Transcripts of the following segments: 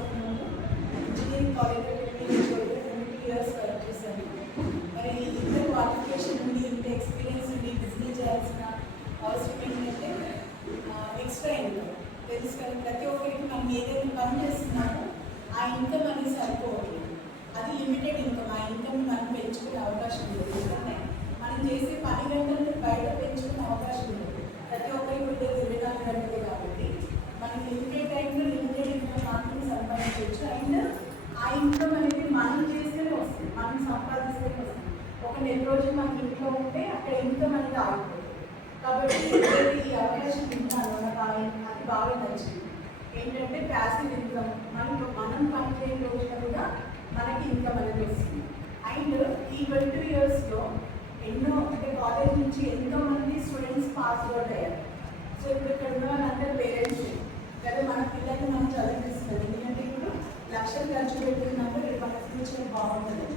విశాఖపట్నంలో ఇంజనీరింగ్ కాలేజ్లో 2 years work చేశాను. మరి ఇంత క్వాలిఫికేషన్ ఉండి ఇంత ఎక్స్పీరియన్స్ ఉండి బిజినెస్ చేయాల్సిన అవసరం ఏంటంటే ఎక్స్ట్రా ఇన్కమ్ తెలుసు కదా. ప్రతి ఒక్కరికి మనం ఏదైతే పని చేస్తున్నామో ఆ ఇన్కమ్ అనేది సరిపోవట్లేదు. అది లిమిటెడ్ ఇన్కమ్. ఆ ఇన్కమ్ మనం పెంచుకునే అవకాశం లేదు. ఎందుకంటే మనం చేసే పని గంటలను బయట పెంచుకునే అవకాశం లేదు. ప్రతి ఒక్కరికి ఉండేది 24 గంటలే కాబట్టి మనకి లిమిటెడ్ టైంలో లిమిటెడ్ ఇన్కమ్ మాత్రమే సంపాదించవచ్చు. అండ్ ఆ ఇన్కమ్ అనేది మనం చేస్తేనే వస్తుంది, మనం సంపాదిస్తేనే వస్తుంది. ఒక నెల రోజులు మనకి ఇంట్లో ఉంటే అక్కడ ఇన్కమ్ అనేది ఆగిపోతుంది. కాబట్టి ఈ అవకాశం విన్నాను, నాకు అది బాగా నచ్చింది. ఏంటంటే ప్యాసివ్ ఇన్కమ్, మనం పని చేయని రోజున కూడా మనకి ఇన్కమ్ అనేది వస్తుంది. అండ్ ఈ 20 yearsలో ఎన్నో అంటే కాలేజ్ నుంచి ఎంతోమంది స్టూడెంట్స్ పాస్ అవుట్ అయ్యారు. సో ఇప్పుడు ఇక్కడ ఉన్న వాళ్ళందరూ పేరెంట్స్ కదా, మన పిల్లల్ని మనం చదివిస్తున్నారు. ఎందుకంటే ఇప్పుడు లక్షలు ఖర్చు పెట్టుకున్నప్పుడు రేపు మన ఫ్యూచర్ బాగుంటుంది.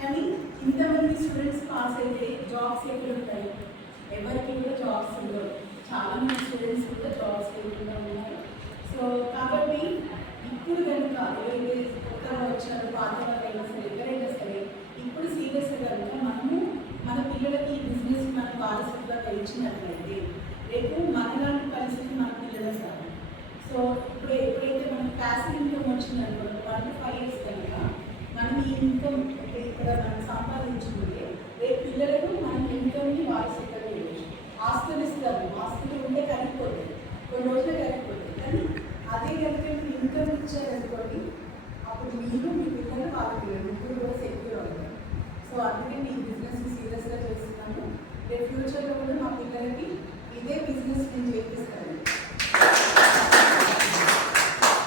కానీ ఇంతమంది స్టూడెంట్స్ పాస్ అయితే జాబ్స్ ఎక్కడ ఉంటాయి? ఎవరికి కూడా జాబ్స్ ఉండవు. చాలామంది స్టూడెంట్స్ కూడా జాబ్స్ లేకుండా ఉన్నారు. సో కాబట్టి ఇప్పుడు కనుక ఎవరైతే కొత్తగా వచ్చారో పాత వాళ్ళైనా సరే ఎవరైనా సరే ఇప్పుడు సీరియస్గా కనుక మనము మన పిల్లలకి ఈ బిజినెస్ మనం వారసత్వంగా ఇచ్చినట్లయితే రేపు మనలాంటి పరిస్థితి మన పిల్లలకు రాదు. సో ఇప్పుడు ఎప్పుడైతే మనకు ప్యాసివ్ ఇన్కమ్ వచ్చిందనుకోండి 1 to 5 years కనుక మనం ఈ ఇన్కమ్ అంటే ఇక్కడ మనం సంపాదించుకుంటే రేపు పిల్లలకు మనం ఇన్కమ్ని వారసత్వంగా ఇవ్వచ్చు. ఆస్తులు ఇస్తారు, ఆస్తులు ఉంటే కలిగిపోతుంది, కొన్ని రోజులు కలిగిపోతుంది. కానీ అదే కనుక ఇన్కమ్ ఇచ్చారనుకోండి అప్పుడు మీరు మీ పిల్లలు వాళ్ళ పిల్లలు ముగ్గురు కూడా సెక్యూర్ అవుతారు. సో అందుకే మీ బిజినెస్ని సీరియస్గా చేస్తున్నాను. రేపు ఫ్యూచర్లో కూడా మా పిల్లలకి ఇదే బిజినెస్ నేను చేపిస్తాను.